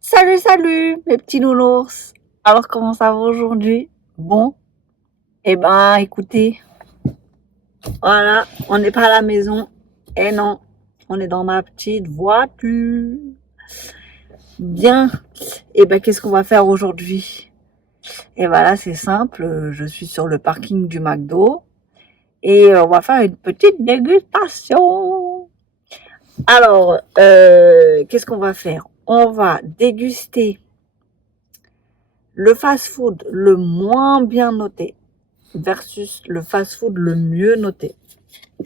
Salut, salut, mes petits nounours. Alors, comment ça va aujourd'hui? Bon, eh ben, écoutez, voilà, on n'est pas à la maison. Eh non, on est dans ma petite voiture. Bien. Eh ben, qu'est-ce qu'on va faire aujourd'hui? Eh ben là, c'est simple. Je suis sur le parking du McDo et on va faire une petite dégustation. Alors, qu'est-ce qu'on va faire? On va déguster le fast-food le moins bien noté versus le fast-food le mieux noté.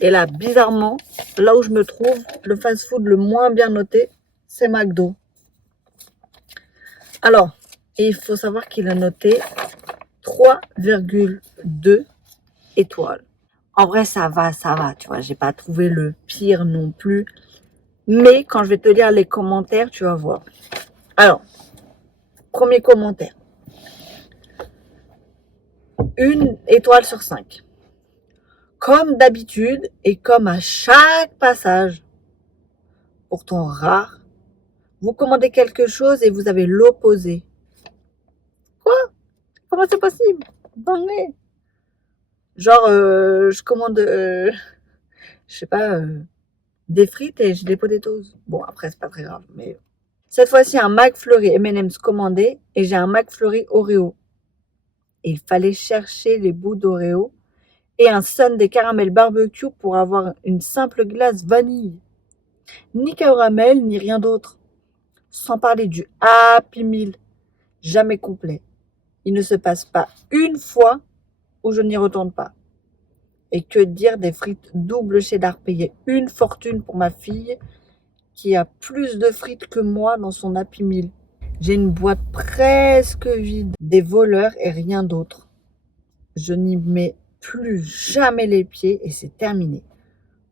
Et là, bizarrement, là où je me trouve, le fast-food le moins bien noté, c'est McDo. Alors, il faut savoir qu'il a noté 3,2 étoiles. En vrai, ça va, tu vois, j'ai pas trouvé le pire non plus. Mais quand je vais te lire les commentaires, tu vas voir. Alors, premier commentaire. 1 étoile sur 5. Comme d'habitude et comme à chaque passage, pourtant rare, vous commandez quelque chose et vous avez l'opposé. Quoi? Comment c'est possible? Attendez. Genre, je commande, je sais pas, des frites et j'ai des potatoes. Bon, après, c'est pas très grave, mais... Cette fois-ci, un McFlurry M&M's commandé et j'ai un McFlurry Oreo. Et il fallait chercher les bouts d'Oreo et un sundae caramel barbecue pour avoir une simple glace vanille. Ni caramel, ni rien d'autre. Sans parler du Happy Meal, jamais complet. Il ne se passe pas une fois où je n'y retourne pas. Et que dire des frites double cheddar payées une fortune pour ma fille qui a plus de frites que moi dans son Happy Meal. J'ai une boîte presque vide, des voleurs et rien d'autre. Je n'y mets plus jamais les pieds et c'est terminé.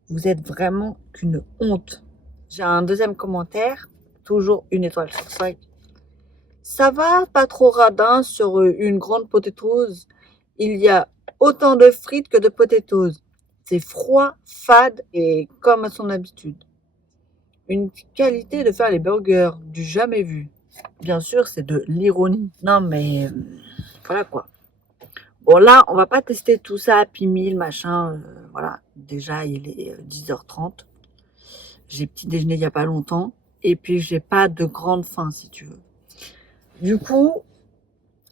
Vous êtes vraiment qu'une honte. J'ai un deuxième commentaire, toujours 1 étoile sur 5. Ça va, pas trop radin sur une grande potatoes. Il y a autant de frites que de potatoes. C'est froid, fade et comme à son habitude. Une qualité de faire les burgers du jamais vu. Bien sûr, c'est de l'ironie. Non, mais voilà quoi. Bon, là, on va pas tester tout ça, Happy Meal, machin. Voilà, déjà, il est 10h30. J'ai petit déjeuner il y a pas longtemps. Et puis, j'ai pas de grande faim, si tu veux. Du coup,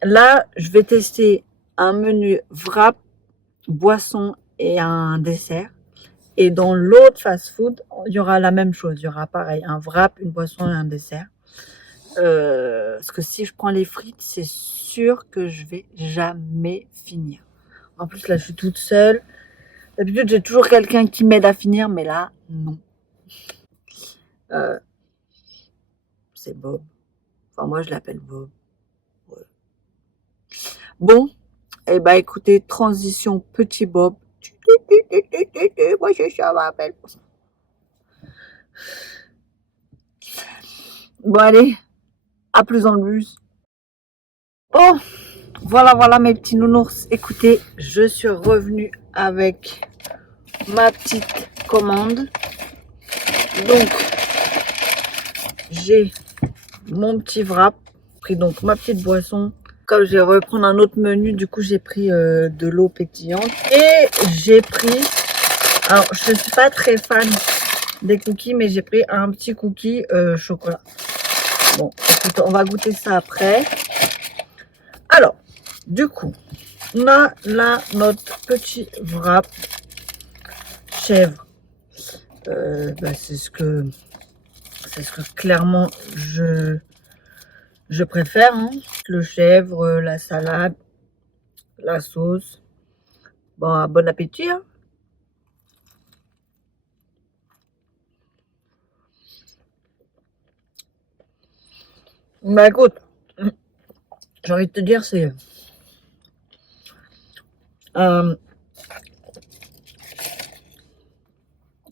là, je vais tester un menu wrap, boisson et un dessert. Et dans l'autre fast-food, il y aura la même chose. Il y aura pareil, un wrap, une boisson et un dessert. Parce que si je prends les frites, c'est sûr que je vais jamais finir. En plus, là, je suis toute seule. D'habitude, j'ai toujours quelqu'un qui m'aide à finir, mais là, non. C'est Bob. Enfin, moi, je l'appelle Bob. Ouais. Bon, eh ben, écoutez, transition petit Bob. Moi, je m'appelle. Bon, allez, à plus dans le bus. Oh, voilà, mes petits nounours. Écoutez, je suis revenue avec ma petite commande. Donc, j'ai mon petit wrap, pris donc ma petite boisson. Comme je vais reprendre un autre menu, du coup, j'ai pris de l'eau pétillante. Et j'ai pris, alors, je ne suis pas très fan des cookies, mais j'ai pris un petit cookie chocolat. Bon, écoute, on va goûter ça après. Alors, du coup, on a là notre petit wrap chèvre. C'est ce que clairement je préfère. Hein. Le chèvre, la salade, la sauce. Bon appétit. Hein. Bah écoute, j'ai envie de te dire, c'est un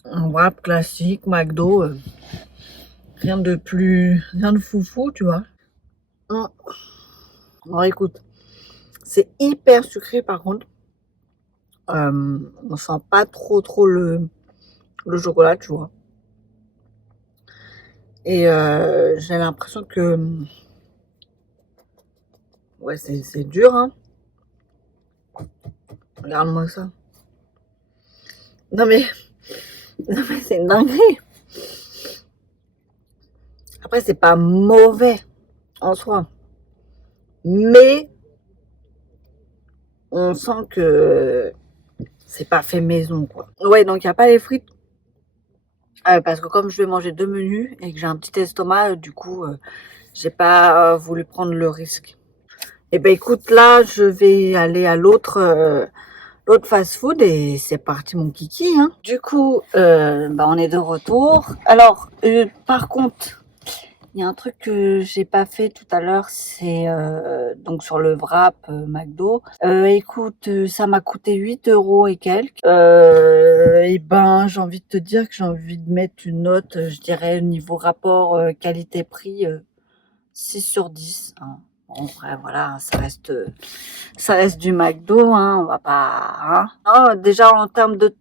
wrap classique, McDo. Rien de foufou, tu vois. Alors écoute, c'est hyper sucré par contre. On sent pas trop le chocolat, tu vois. Et j'ai l'impression que... Ouais, c'est dur, hein. Regarde-moi ça. Non mais c'est une dinguerie. Après, c'est pas mauvais en soi. Mais on sent que c'est pas fait maison, quoi. Ouais, donc il n'y a pas les frites. Parce que comme je vais manger 2 menus et que j'ai un petit estomac, du coup, j'ai pas voulu prendre le risque. Et ben écoute, là, je vais aller à l'autre fast-food et c'est parti mon kiki, hein. Du coup, on est de retour. Alors, par contre, il y a un truc que j'ai pas fait tout à l'heure, c'est donc sur le wrap McDo. Écoute, ça m'a coûté 8 € et quelques. Et ben, j'ai envie de te dire que j'ai envie de mettre une note, je dirais, niveau rapport qualité-prix, 6 sur 10. Hein. Bon, après, voilà, ça reste du McDo, hein, on va pas... Hein. Oh, déjà, en termes de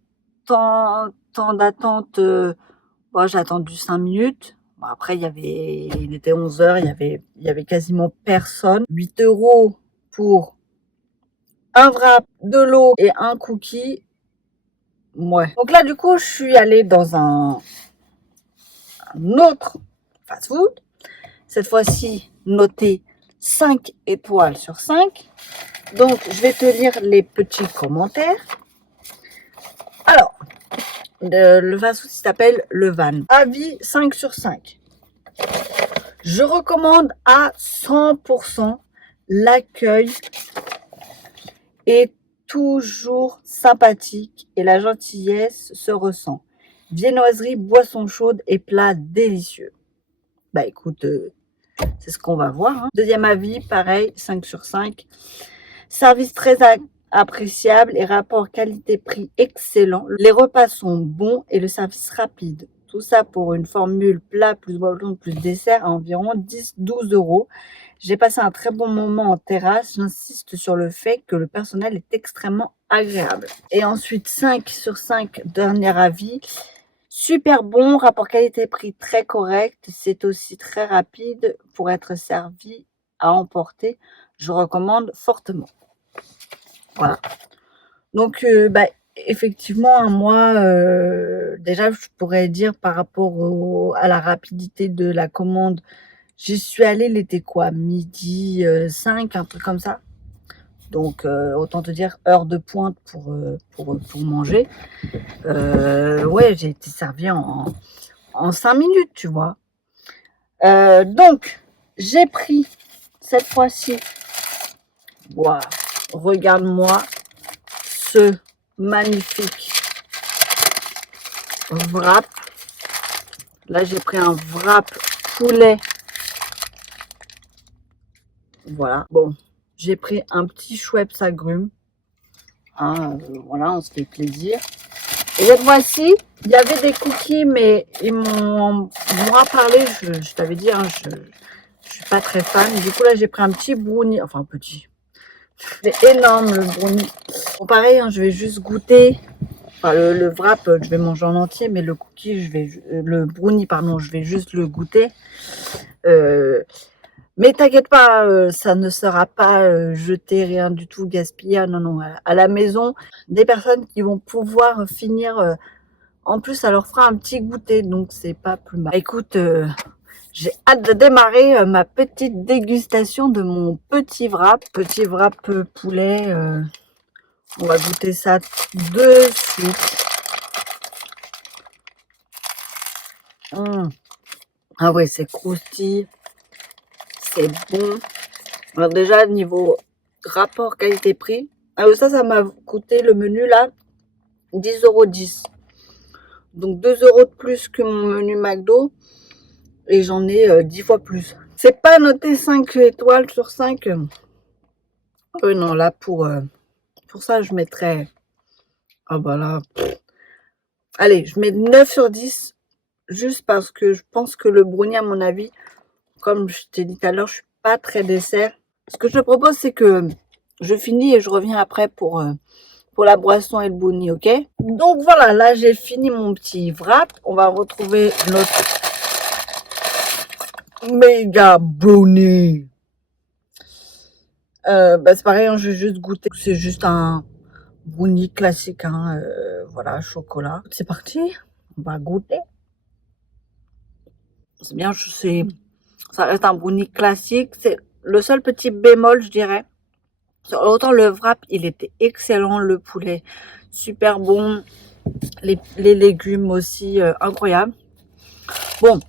temps d'attente, j'ai attendu 5 minutes. Bon, après, il était 11 h, il y avait quasiment personne. 8 € pour un wrap, de l'eau et un cookie. Ouais. Donc là, du coup, je suis allée dans un autre fast-food. Cette fois-ci, noté 5 étoiles sur 5. Donc, je vais te lire les petits commentaires. Alors, le fast-food s'appelle Le Van. Avis 5 sur 5. Je recommande à 100%. L'accueil est toujours sympathique et la gentillesse se ressent. Viennoiserie, boisson chaude et plats délicieux. Bah écoute, c'est ce qu'on va voir. Hein. Deuxième avis, pareil, 5 sur 5. Service très appréciable et rapport qualité-prix excellent. Les repas sont bons et le service rapide. Tout ça pour une formule plat plus boisson plus dessert à environ 10-12 €. J'ai passé un très bon moment en terrasse. J'insiste sur le fait que le personnel est extrêmement agréable. Et ensuite, 5 sur 5, dernier avis. Super bon, rapport qualité-prix très correct. C'est aussi très rapide pour être servi à emporter. Je recommande fortement. Voilà. Donc, effectivement, moi, déjà, je pourrais dire par rapport à la rapidité de la commande, j'y suis allée, il était quoi, midi 5, un truc comme ça. Donc, autant te dire, heure de pointe pour manger. Ouais, j'ai été servie en 5 minutes, tu vois. Donc, j'ai pris cette fois-ci, wow, regarde-moi ce magnifique wrap. Là, j'ai pris un wrap poulet. Voilà. Bon, j'ai pris un petit Schweppes agrumes. Hein, voilà, on se fait plaisir. Et cette fois-ci, il y avait des cookies, mais ils m'ont parlé. Je t'avais dit, hein, je suis pas très fan. Du coup, là, j'ai pris un petit brownie. Enfin, petit. C'est énorme, le brownie. Bon, pareil, hein, je vais juste goûter. Enfin, le wrap, je vais manger en entier, mais le cookie, le brownie, pardon, je vais juste le goûter. Mais t'inquiète pas, ça ne sera pas jeté, rien du tout, gaspillé. Non, non, à la maison, des personnes qui vont pouvoir finir. En plus, ça leur fera un petit goûter, donc c'est pas plus mal. Écoute, j'ai hâte de démarrer ma petite dégustation de mon petit wrap. Petit wrap poulet. On va goûter ça de suite. Ah ouais, c'est croustillant. C'est bon. Alors déjà, niveau rapport qualité-prix, ça m'a coûté le menu là 10,10 €. Donc 2 € de plus que mon menu McDo. Et j'en ai 10 fois plus. C'est pas noté 5 étoiles sur 5. Non, là pour ça, je mettrais... Ah bah là... Allez, je mets 9 sur 10. Juste parce que je pense que le brownie, à mon avis, comme je t'ai dit tout à l'heure, je suis pas très dessert. Ce que je te propose, c'est que je finis et je reviens après pour la boisson et le brownie, ok? Donc voilà, là j'ai fini mon petit wrap. On va retrouver notre méga brownie. C'est pareil, hein, je vais juste goûter. C'est juste un brownie classique, hein, voilà, chocolat. C'est parti, on va goûter. C'est bien, ça reste un brownie classique. C'est le seul petit bémol, je dirais. Autant le wrap, il était excellent, le poulet super bon, les légumes aussi incroyables. Bon,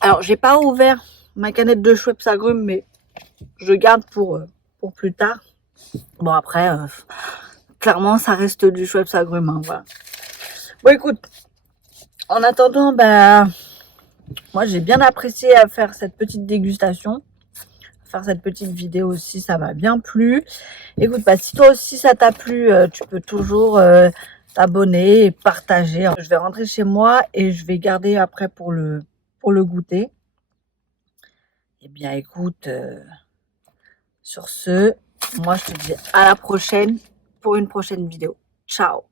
alors j'ai pas ouvert ma canette de Schweppes agrumes, mais je garde pour plus tard. Bon après, clairement ça reste du Schweppes agrumes, hein, voilà. Bon écoute, en attendant, moi j'ai bien apprécié à faire cette petite dégustation. Faire cette petite vidéo aussi, ça m'a bien plu. Écoute, si toi aussi ça t'a plu, tu peux toujours t'abonner et partager. Je vais rentrer chez moi et je vais garder après pour le goûter. Eh bien écoute, sur ce, moi je te dis à la prochaine pour une prochaine vidéo. Ciao!